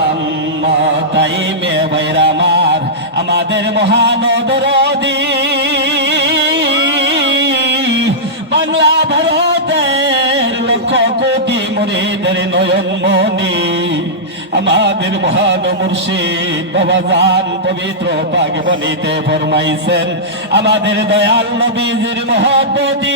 মোহাম্মদাই মে বৈরামার আমাদের মহানদরদি বাংলা ভারতের লক্ষ কোটি মরিদের নয়ন মনি। আমাদের মহান মুর্শিদ বাবা জান পবিত্র পাগবনিতে ফরমাইছেন। আমাদের দয়াল নবীজির মহব্বতী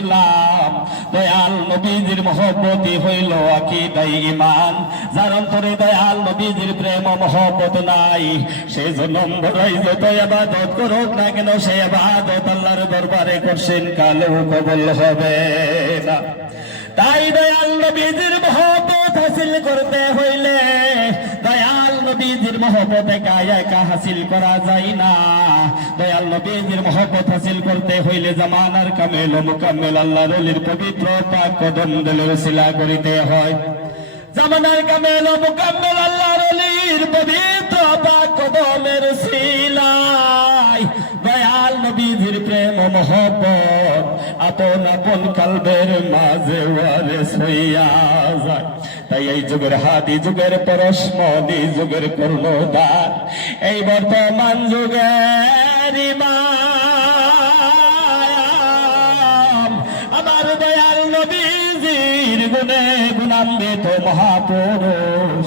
ইসলাম দয়াল নবীজির মহব্বতী হইল আকিদাই ইমান যার অন্তরে দয়াল নবীজির প্রেম মহব্বত নাই, সে জন্য বড়াই যত আবাদত করুক না কেন, সে আবাদত আল্লাহর দরবারে করছেন, কালেও কবল হবে না। তাই দয়াল নবীজির মহব্বত হাসিল করতে হইলে দয়াল নবীজির মহব্বত একা একা হাসিল করা যায় না। দয়াল নবীজির মহব্বত হাসিল করতে হইলে জামানার কামেল মুকাম্মেল আল্লাহ রলির পবিত্র পাক কদম দলের শিলা করিতে হয়। জামানার কামেল মুকাম্মেল আল্লাহ রলির পবিত্র পাক কদমের শিলায় দয়াল নবীজির প্রেম মহব্বত আপন আপন কালবের মাঝে ওয়ারে সইয়া যায়। তাই এই যুগের হাতি যুগের পরশমণি, যুগের করুণদার এই বর্তমান যুগের আমার দয়াল নবীজির গুণে গুণান্বিত মহাপুরুষ।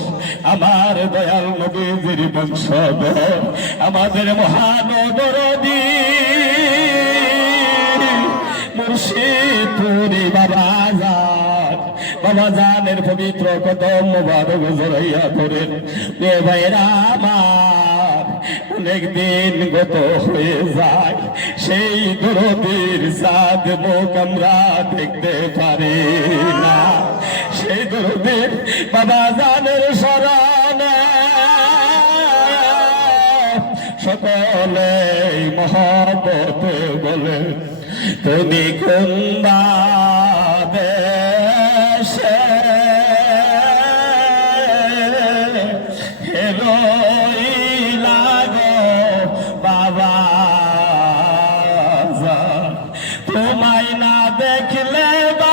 আমার দয়াল নবীজির বংশধর, আমাদের মহানদরদী মুর্শিদপুরি বাবা জান। বাবা জানের পবিত্র কদম মুবারক জড়াইয়া করেন এ ভাইরা আমার অনেক দিন গত হয়ে যায়। সেই দরদির সাদ মুখ আমরা দেখতে পারি না। সেই দরদির বাবা জানের স্মরণে সকলে মহাবতে বলে তুমি কুম্বা তোমায় না দেখলে বাসে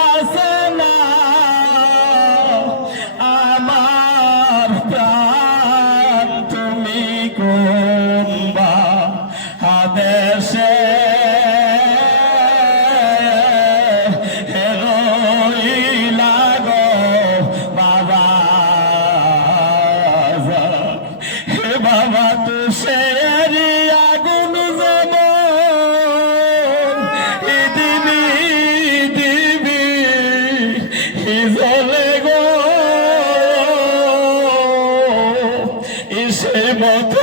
ইসে মতো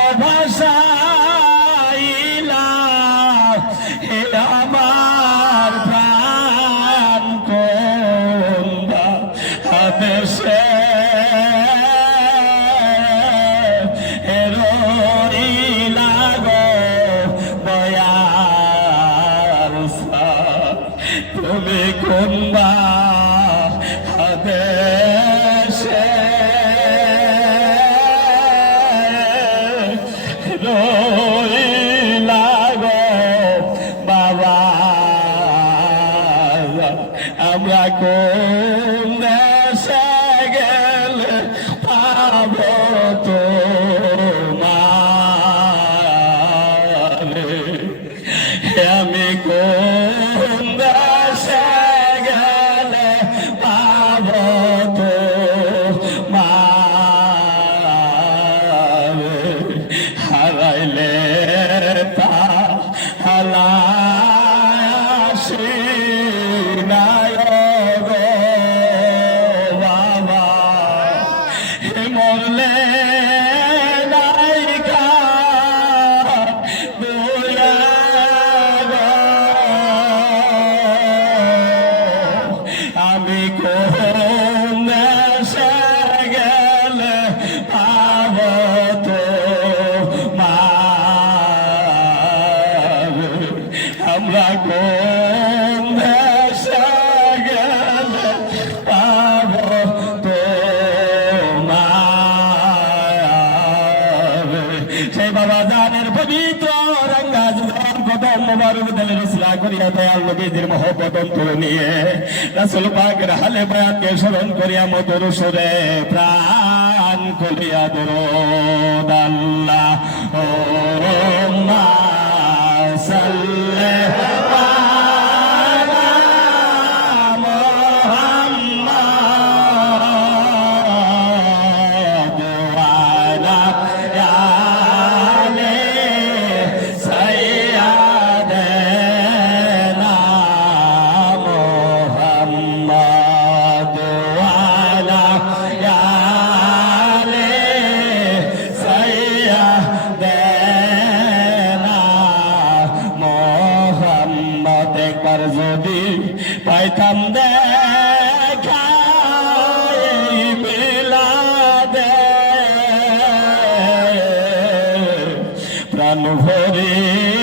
তুমি কোনবা হাবেশে রইলা বাবা আমরা কোন কদম মোবারক দলে রসলা করিয়া দয়াল নবীজির মহব্বত অন্তর নিয়ে রাসুল পাকের হালে বায়াতকে স্মরণ করিয়া মধুর সুরে প্রাণ করিয়া দরদ ও মা প্রাণ